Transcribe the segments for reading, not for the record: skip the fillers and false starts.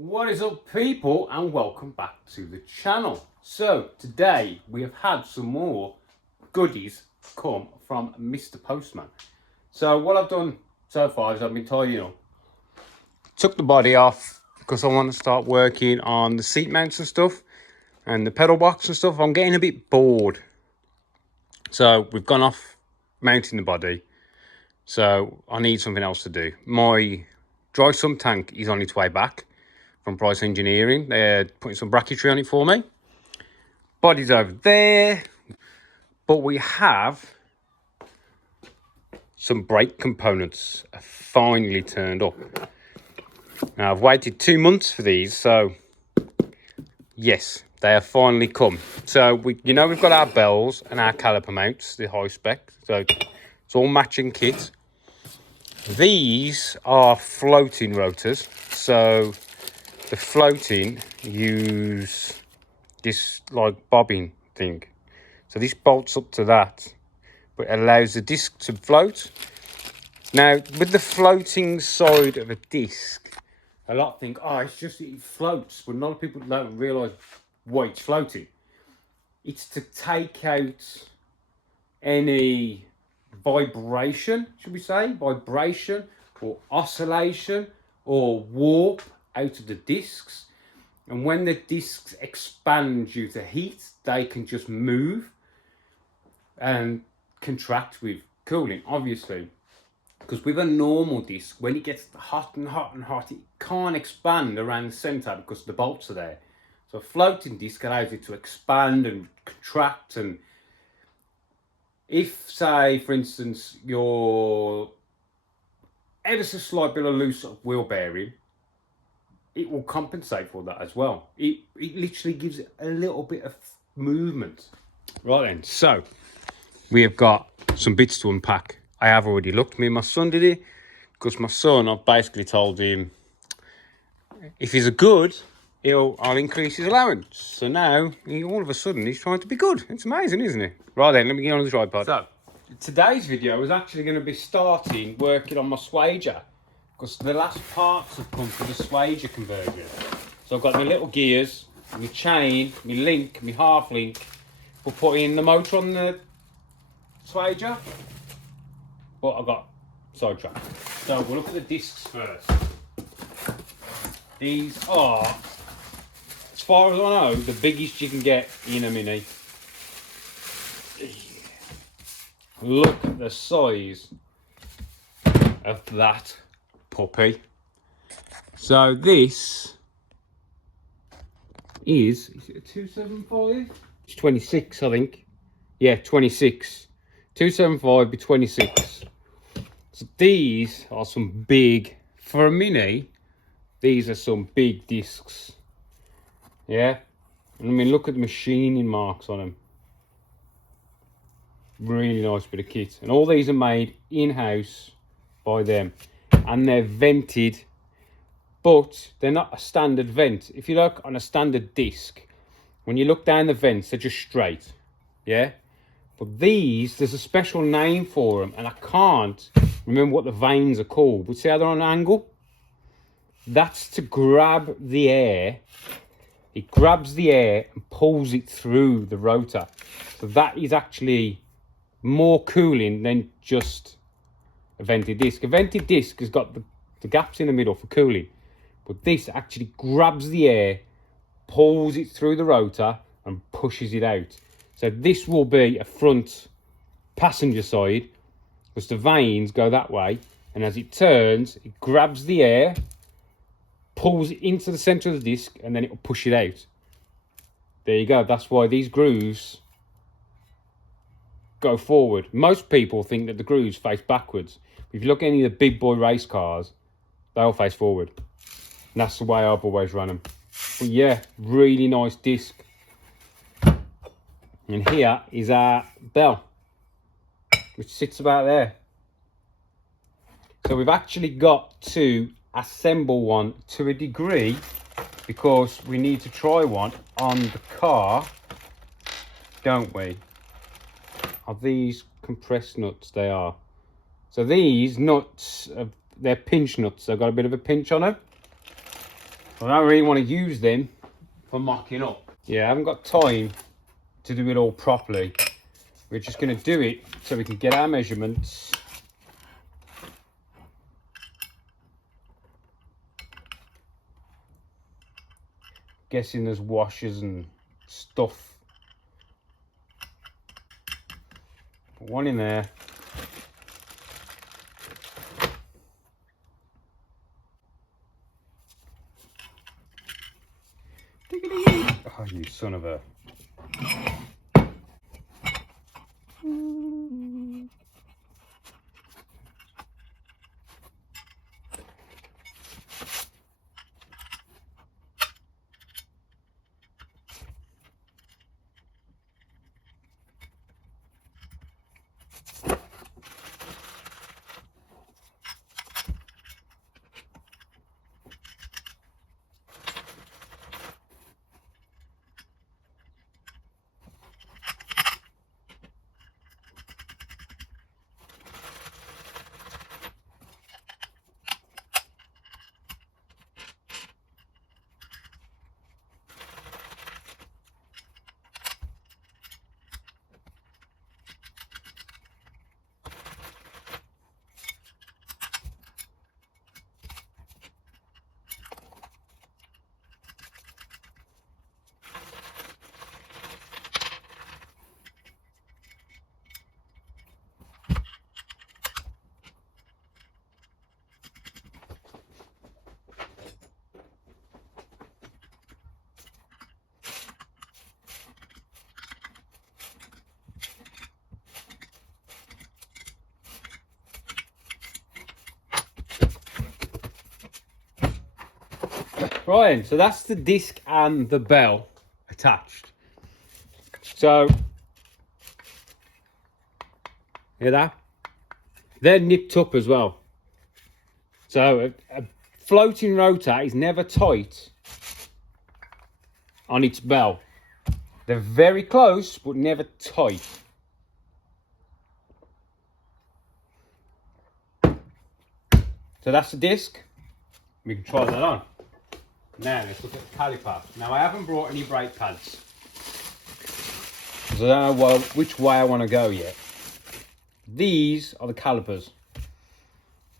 What is up, people, and welcome back to the channel. So today we have had some more goodies come from Mr. Postman. So what I've done so far is I've been tidying up, took the body off because I want to start working on the seat mounts and stuff and the pedal box and stuff. I'm getting a bit bored, so we've gone off mounting the body. So I need something else to do. My dry sump tank is on its way back from Price Engineering. They're putting some bracketry on it for me. Body's over there. But we have some brake components finally turned up. Now, I've waited 2 months for these, so yes, they have finally come. So we've got our bells and our caliper mounts, the high spec. So it's all matching kit. These are floating rotors. So the floating use this like bobbin thing. So this bolts up to that, but it allows the disc to float. Now, with the floating side of a disc, a lot think, oh, it's just it floats, but a lot of people don't realise why it's floating. It's to take out any vibration, should we say, vibration or oscillation or warp out of the discs. And when the discs expand due to heat, they can just move and contract with cooling, obviously. Because with a normal disc, when it gets hot and hot and hot, it can't expand around the center because the bolts are there. So a floating disc allows it to expand and contract. And if, say, for instance, you're ever so slight bit of loose wheel bearing, it will compensate for that as well. It literally gives it a little bit of movement. Right then, so we have got some bits to unpack. I have already looked. Me and my son did it, because my son, I've basically told him if he's a good, I'll increase his allowance. So now, all of a sudden, he's trying to be good. It's amazing, isn't it? Right then, let me get on the tripod. So, today's video is actually going to be starting working on my swager, because the last parts have come for the swager conversion. So I've got my little gears, my chain, my link, my half link for putting the motor on the swager. But I got sidetracked. So we'll look at the discs first. These are, as far as I know, the biggest you can get in a Mini. Look at the size of that puppy. So this is it a 275? It's 26, I think. Yeah, 26. 275 by 26. So these are some big, for a Mini, these are some big discs. Yeah? And I mean, look at the machining marks on them. Really nice bit of kit. And all these are made in-house by them. And they're vented, but they're not a standard vent. If you look on a standard disc, when you look down the vents, they're just straight. Yeah? But these, there's a special name for them, and I can't remember what the vanes are called. But see how they're on an angle? That's to grab the air. It grabs the air and pulls it through the rotor. So that is actually more cooling than just a vented disc. A vented disc has got the gaps in the middle for cooling. But this actually grabs the air, pulls it through the rotor, and pushes it out. So this will be a front passenger side, because the vanes go that way, and as it turns, it grabs the air, pulls it into the centre of the disc, and then it will push it out. There you go. That's why these grooves go forward. Most people think that the grooves face backwards. If you look at any of the big boy race cars, they all face forward. And that's the way I've always run them. But yeah, really nice disc. And here is our bell, which sits about there. So we've actually got to assemble one to a degree, because we need to try one on the car, don't we? Are these compressed nuts? They are. So these nuts, they're pinch nuts. They've got a bit of a pinch on them. I don't really want to use them for mocking up. Yeah, I haven't got time to do it all properly. We're just going to do it so we can get our measurements. Guessing there's washers and stuff. Put one in there. Oh, you son of a... Right, so that's the disc and the bell attached. So, hear that? They're nipped up as well. So a floating rotor is never tight on its bell. They're very close, but never tight. So that's the disc. We can try that on. Now let's look at the caliper. Now I haven't brought any brake pads, because I don't know which way I want to go yet. These are the calipers.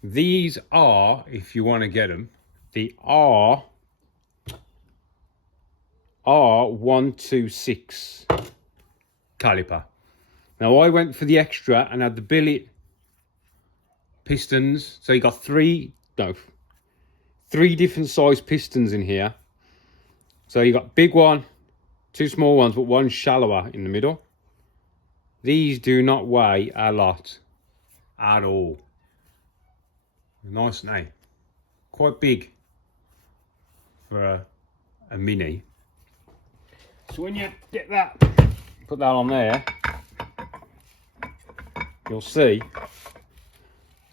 These are, if you want to get them, the R126 caliper. Now I went for the extra and had the billet pistons. So you got three different size pistons in here. So you got big one, two small ones, but one shallower in the middle. These do not weigh a lot at all. Nice, eh? Quite big for a mini. So when you get that, put that on there, you'll see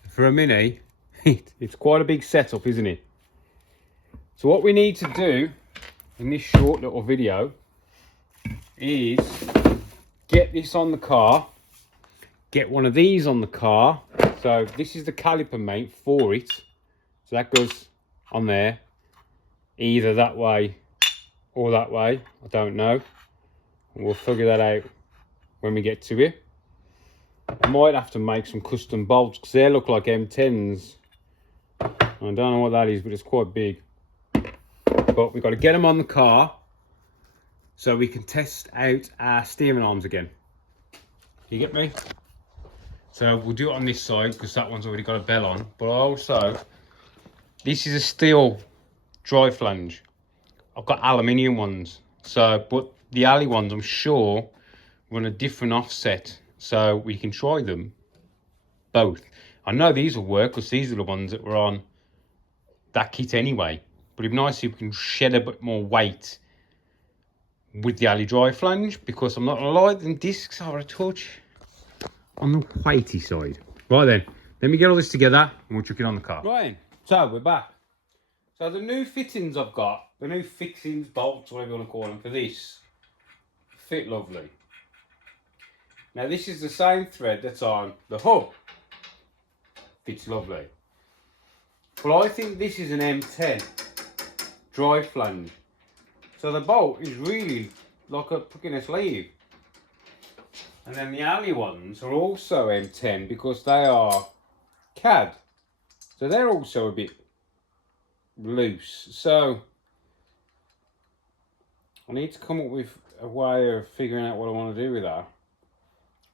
for a mini, it's quite a big setup, isn't it? So what we need to do in this short little video is get this on the car, get one of these on the car. So this is the caliper mate for it. So that goes on there, either that way or that way, I don't know. We'll figure that out when we get to it. I might have to make some custom bolts because they look like M10s. I don't know what that is, but it's quite big. But we've got to get them on the car so we can test out our steering arms again. You get me? So we'll do it on this side because that one's already got a bell on. But also, this is a steel dry flange. I've got aluminium ones. So, but the alley ones, I'm sure, run a different offset. So we can try them both. I know these will work because these are the ones that were on that kit anyway. But it'd be nice if we can shed a bit more weight with the alley dry flange, because I'm not gonna lie, the discs are a touch on the weighty side. Right then, let me get all this together and we'll chuck it on the car. Right, so we're back. So the new fittings I've got, the new fixings, bolts, whatever you want to call them, for this, fit lovely. Now this is the same thread that's on the hub. Fits lovely. But I think this is an M10. dry flange. So the bolt is really like a fucking sleeve. And then the alley ones are also M10 because they are CAD. So they're also a bit loose. So I need to come up with a way of figuring out what I want to do with that.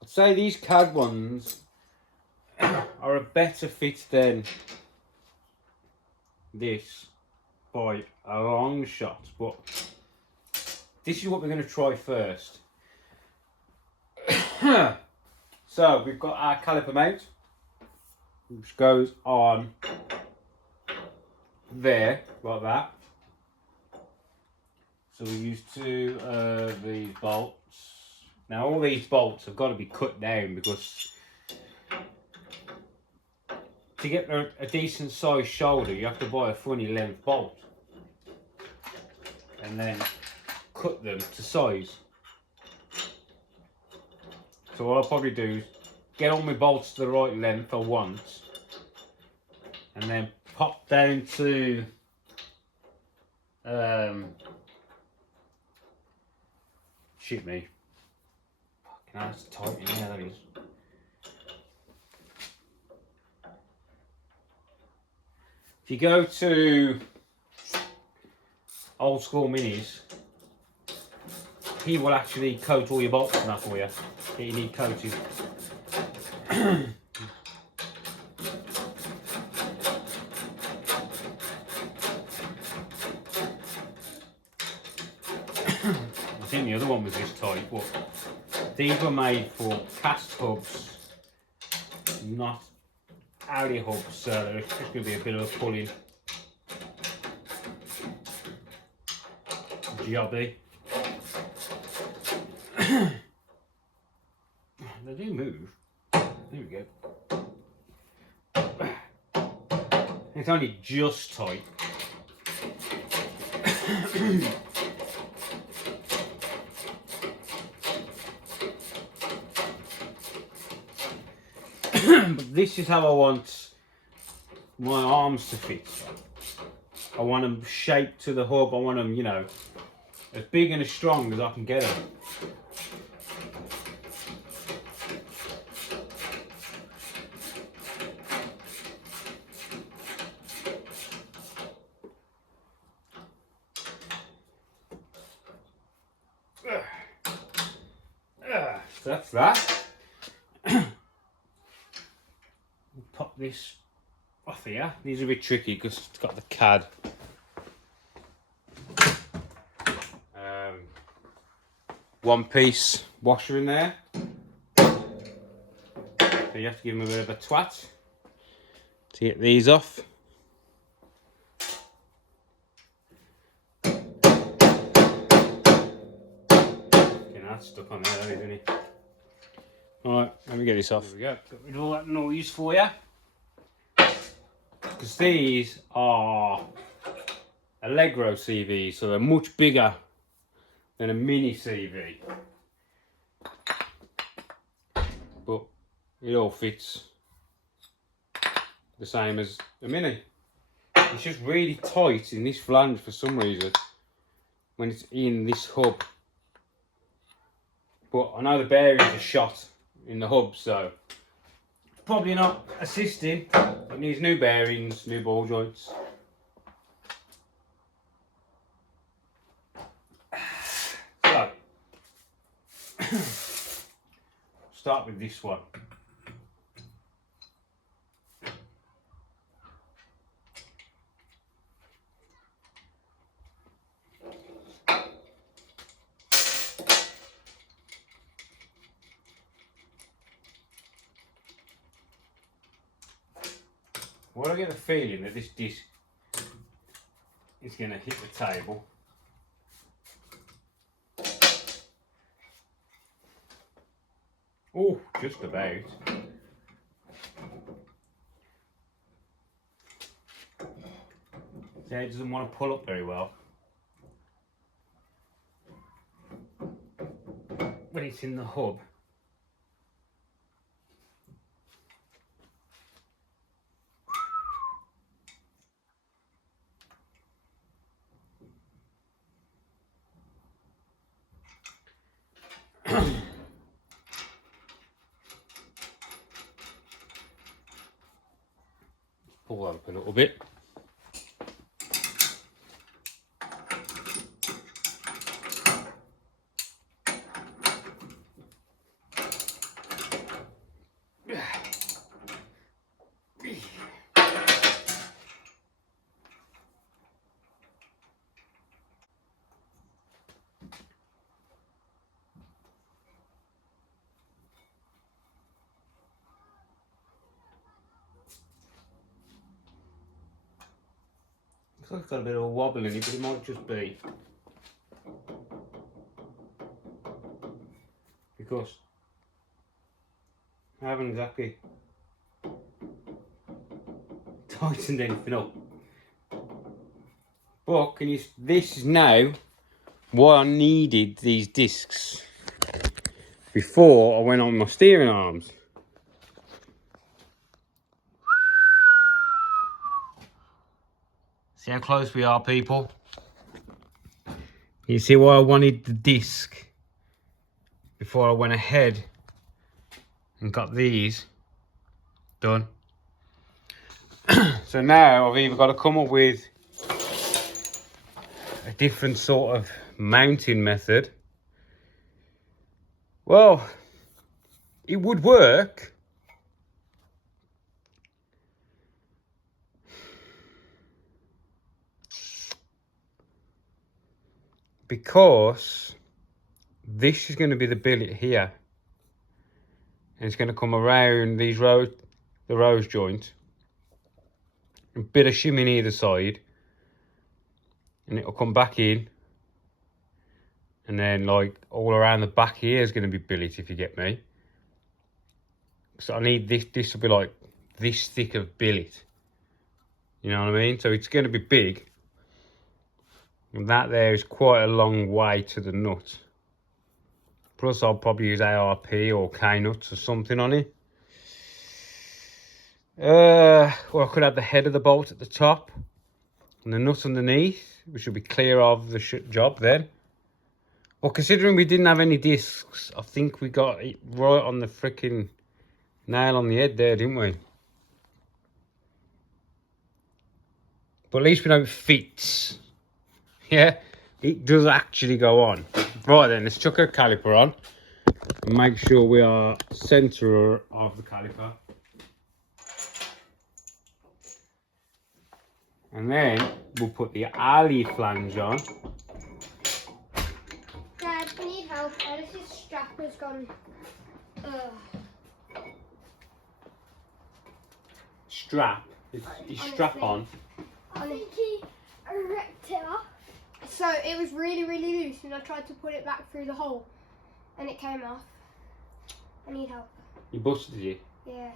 I'd say these CAD ones are a better fit than this by a long shot, but this is what we're going to try first. So we've got our caliper mount, which goes on there like that. So we use two of these bolts. Now all these bolts have got to be cut down because to get a decent sized shoulder you have to buy a funny length bolt and then cut them to size. So what I'll probably do is get all my bolts to the right length I want and then pop down to shit me. Fucking hell, that's tight in there, that is. If you go to Old School Minis, he will actually coat all your bolts and that for you. That you need coated. I think the other one was this tight, but these were made for cast hubs, not alley hubs, so there's just going to be a bit of a pulling jobby. They do move. There we go. It's only just tight. But this is how I want my arms to fit. I want them shaped to the hub. I want them, you know, as big and as strong as I can get them. So that's that. Pop this off here. These are a bit tricky because it's got the CAD one piece washer in there. So you have to give them a bit of a twat to get these off. That's stuck on there, isn't it? Alright, let me get this off. There we go. Got rid of all that noise for you. Because these are Allegro CVs, so they're much bigger than a mini CV. But it all fits the same as a mini. It's just really tight in this flange for some reason when it's in this hub. But I know the bearings are shot in the hub, so probably not assisting. It needs new bearings, new ball joints. So, start with this one. Well, I get the feeling that this disc is going to hit the table. Oh, just about. See, it doesn't want to pull up very well when it's in the hub. a little bit. Looks like it's got a bit of a wobble in it, but it might just be because I haven't exactly tightened anything up. But this is now why I needed these discs before I went on my steering arms. See how close we are, people? You see why I wanted the disc before I went ahead and got these done. So now I've either got to come up with a different sort of mounting method. Well, it would work, because this is going to be the billet here, and it's going to come around these the rose joint, a bit of shimmy on either side, and it'll come back in, and then like all around the back here is going to be billet, if you get me. So I need this will be like this thick of billet, you know what I mean? So it's going to be big, and that there is quite a long way to the nut. Plus I'll probably use ARP or K-nuts or something on it. Well, I could have the head of the bolt at the top and the nut underneath, which will be clear of the job then. Well, considering we didn't have any discs, I think we got it right on the freaking nail on the head there, didn't we? But at least we know it fits. Yeah, it does actually go on. Right then, let's chuck a caliper on and make sure we are centre of the caliper. And then we'll put the alley flange on. Dad, I need help. Alice's strap has gone. Strap? Is strap on? I think he ripped it off. So it was really, really loose, and I tried to put it back through the hole, and it came off. I need help. You busted it? Yeah.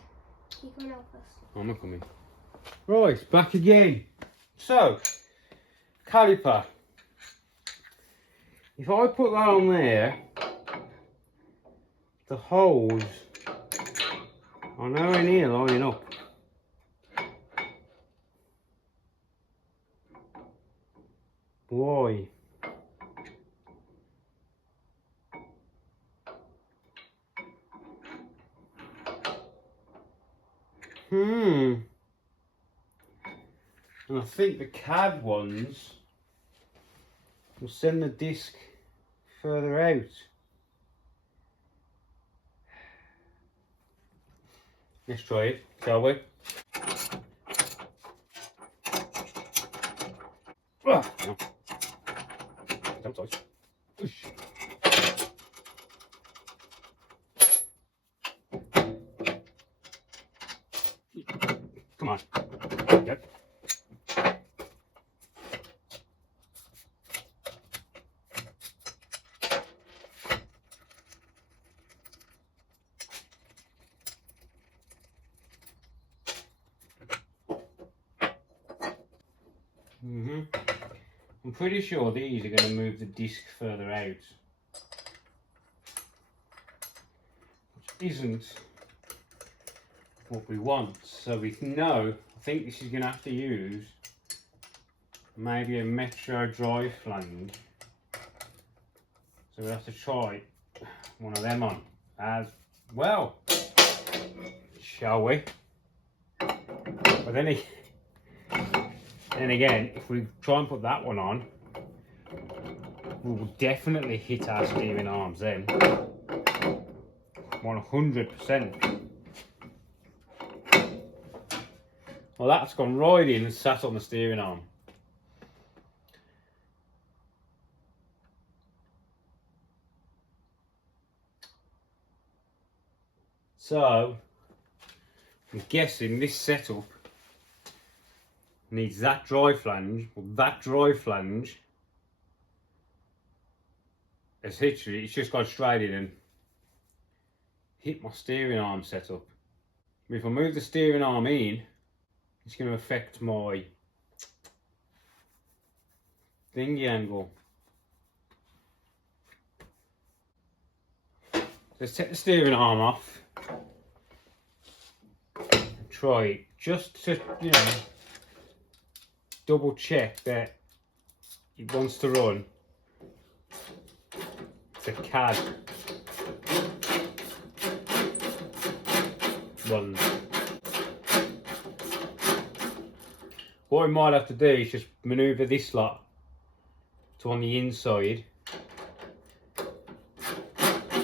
You can help us. I'm not coming. Right, back again. So, caliper. If I put that on there, the holes are nowhere near lining up. Why? And I think the CAD ones will send the disc further out. Let's try it, shall we? No. Sometimes. Come on. Yep. I'm pretty sure these are going to move the disc further out, which isn't what we want. So we know, I think this is going to have to use maybe a Metro drive flange. So we'll have to try one of them on as well, shall we? But And again, if we try and put that one on, we will definitely hit our steering arms then. 100%. Well, that's gone right in and sat on the steering arm. So, I'm guessing this setup needs that dry flange, or that dry flange. It's just gone straight in and hit my steering arm setup. If I move the steering arm in, it's going to affect my thingy angle. Let's take the steering arm off. And try it just to, you know, double check that it wants to run. It's a CAD one. What we might have to do is just manoeuvre this lot to on the inside.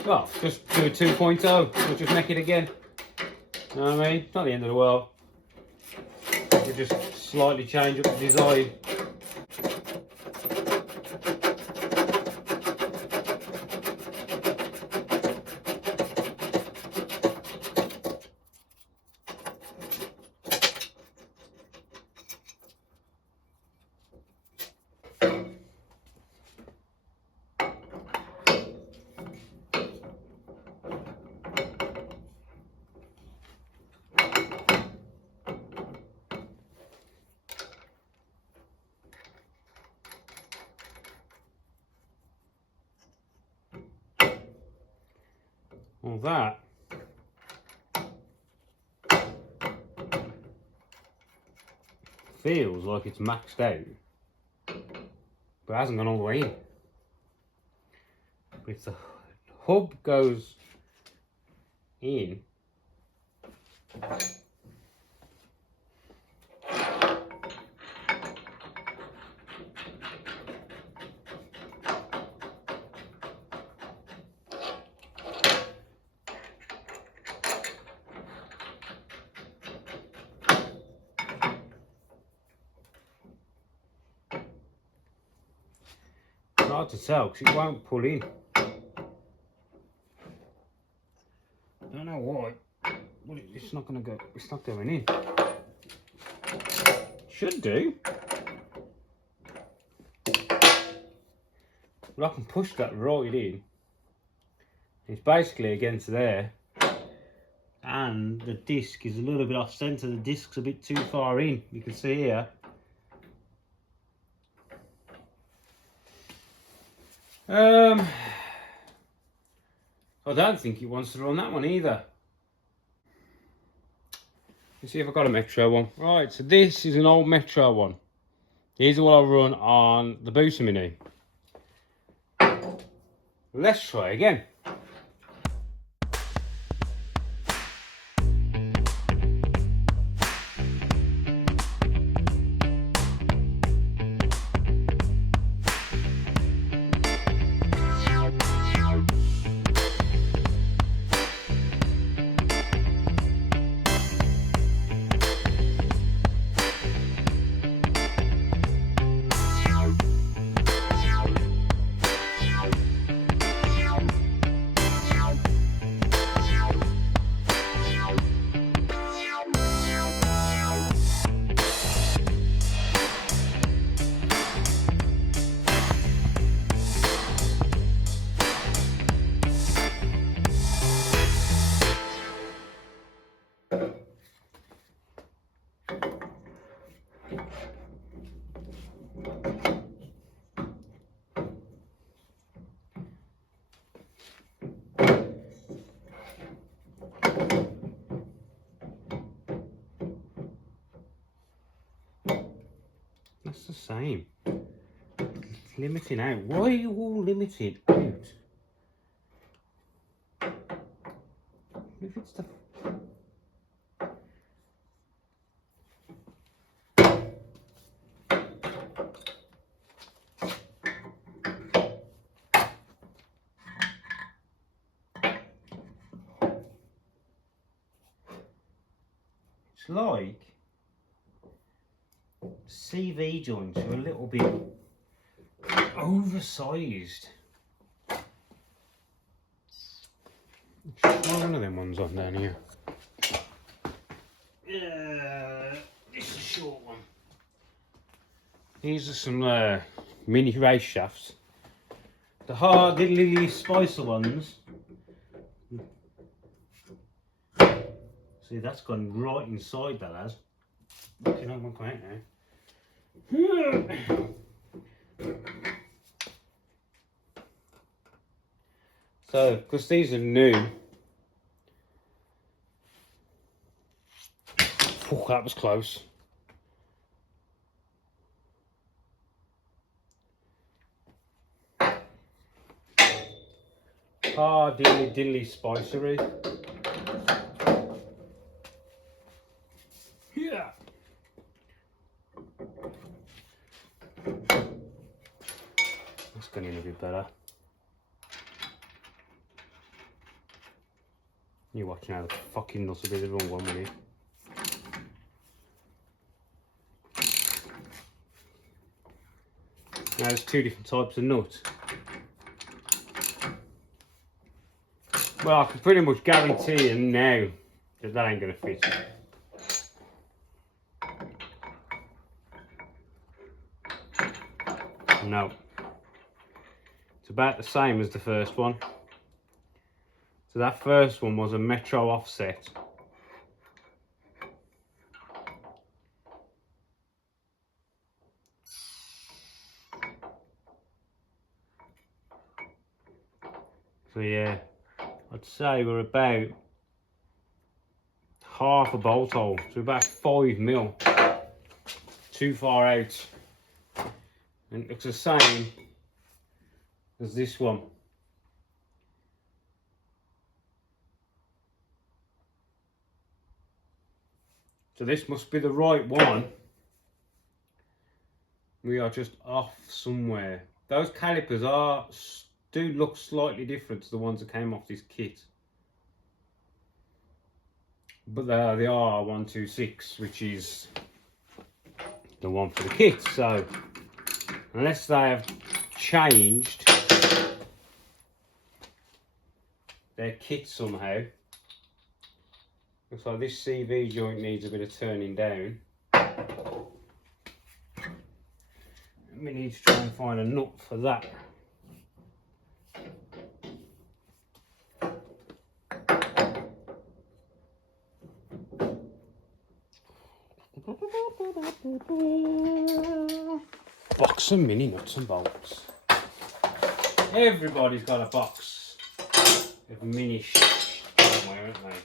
Well, just do a 2.0. We'll just make it again. You know what I mean? It's not the end of the world. We'll just slightly change up the design. Well, that feels like it's maxed out, but it hasn't gone all the way in. But if the hub goes in, it's hard to tell because it won't pull in. I don't know why. Well, it's not going to go. It's not going in. Should do. Well, I can push that right in. It's basically against there, and the disc is a little bit off centre. The disc's a bit too far in. You can see here. I don't think it wants to run that one either. Let's see if I've got a Metro one. Right, so this is an old Metro one. These are what I run on the Booster Mini. Let's try again. That's the same. It's limiting out. Why are you all limited out? If it's the... It's like CV joints are a little bit oversized. Try one of them ones on down here. This is a short one. These are some mini race shafts. The hard little spicer ones. See, that's gone right inside, that has. You know, one come out now. So, because these are new. Oh, that was close. Ah, dilly spicery. Yeah. That's going in a bit better. You're watching how the fucking nuts will be the wrong one, will you? Now there's two different types of nut. Well, I can pretty much guarantee you now that that ain't going to fit. No. It's about the same as the first one. So that first one was a Metro offset. So yeah, I'd say we're about half a bolt hole, so about 5mm. Too far out. And it's the same as this one. So this must be the right one. We are just off somewhere. Those calipers do look slightly different to the ones that came off this kit. But they are the R126, which is the one for the kit. So unless they have changed their kit somehow. Looks like this CV joint needs a bit of turning down. We need to try and find a nut for that. Box of mini nuts and bolts. Everybody's got a box of mini shit somewhere, haven't they?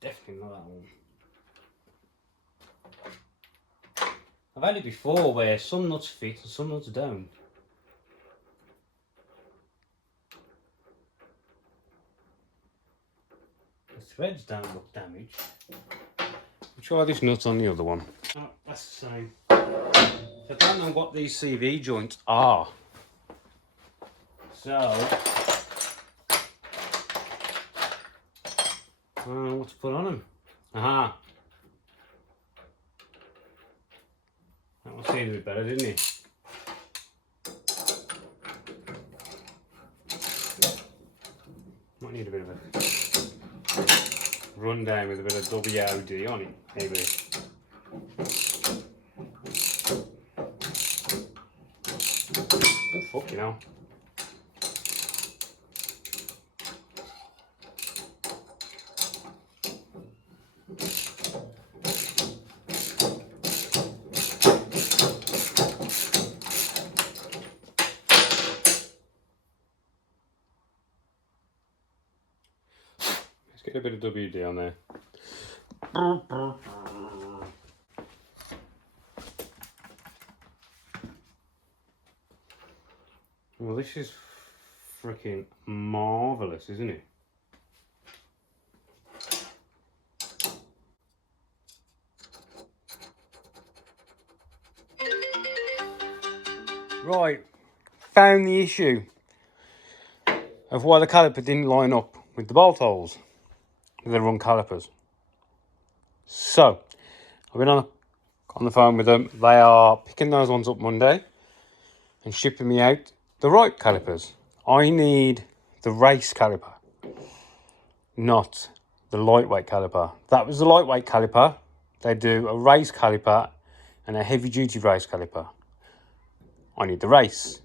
Definitely not that one. I've had it before where some nuts fit and some nuts don't. The threads don't look damaged. We'll try this nut on the other one. Oh, that's the same. I don't know what these CV joints are. So, I don't know what to put on them. Aha! That one seemed a bit better, didn't it? Might need a bit of a rundown with a bit of WOD on it, maybe. Oh, fuck, you know. Let's get a bit of WD on there. Well, this is freaking marvellous, isn't it? Right, found the issue of why the caliper didn't line up with the bolt holes with the run calipers. So, I've been on the phone with them. They are picking those ones up Monday and shipping me out the right calipers. I need the race caliper, not the lightweight caliper. That was the lightweight caliper. They do a race caliper and a heavy duty race caliper. I need the race.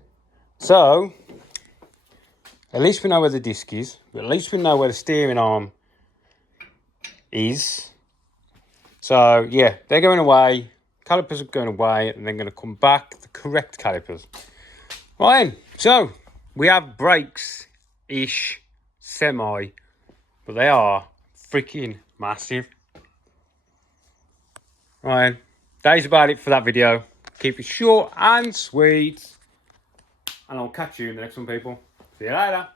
So, at least we know where the disc is. At least we know where the steering arm is. So, yeah, they're going away. Calipers are going away and they're going to come back, the correct calipers. Right then, so we have brakes-ish, semi, but they are freaking massive. Right then, that is about it for that video. Keep it short and sweet. And I'll catch you in the next one, people. See you later.